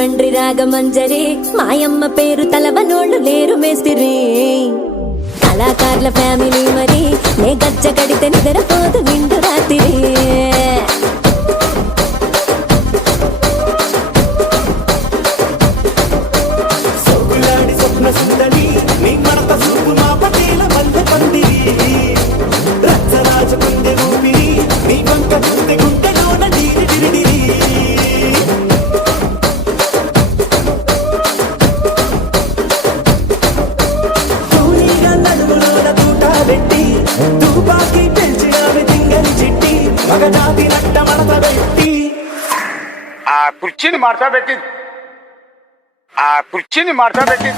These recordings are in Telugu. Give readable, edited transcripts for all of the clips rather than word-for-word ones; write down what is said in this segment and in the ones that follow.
రాజమండ్రి రాగమంజరి మాయమ్మ పేరు తలవనోళ్ళు లేరు మేస్తిరి కళాకారుల ఫ్యామిలీ మరి నే గజ్జ కడితే నిద్రపోదు నిండు రాత్రి కుర్చీని మార్చా పెట్టి కుర్చీని మార్చా పెట్టి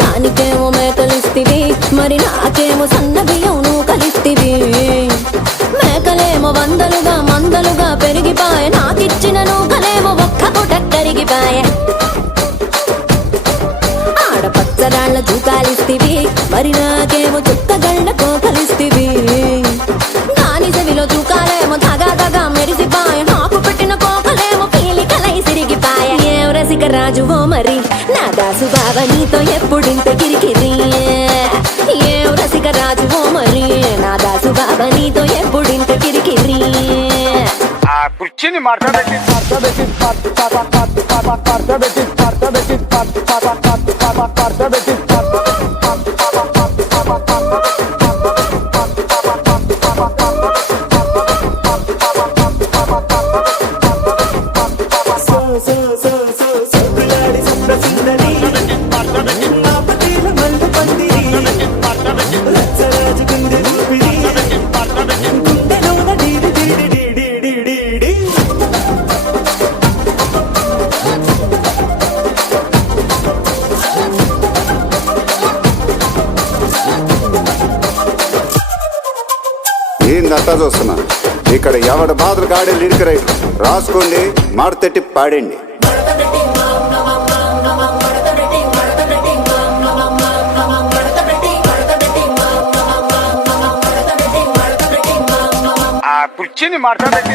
దానికేమో మేకలిస్తివి మరి నాకేమో సన్న బియ్యం నువ్వు కలిస్తివి మేకలేమో వందలుగా మందలుగా పెరిగిపాయ నాకిచ్చిన నూకలేమో ఒక్క పూట కరిగిపాయ ఆడపచ్చరాళ్ళ జూకాలిస్తివి మరి నాకేమో చుక్కగళ్ళ కోకలిస్తివి దాని చెవిలో జూకాలేమో తగా తగా మెరిసిపాయ నాకు పెట్టిన కోకలేమో పీలికలై సిరిగిపాయ ఏం రసిక రాజువో మరి నా దాసు బాబా నీతో ఎప్పుడింత కిరికిరి ఏం రసిక రాజువో మరి నా దాసు బాబా నీతో ఎప్పుడింత కిరికిరి కుర్చీని మార్చా పెట్టి ఏందంతా చూస్తున్నా ఇక్కడ ఎవడ బాధలు గాడే లిరిక్ రైటర్ రాసుకోండి మాడతెట్టి పాడండి. కుర్చీని మార్చా పెట్టి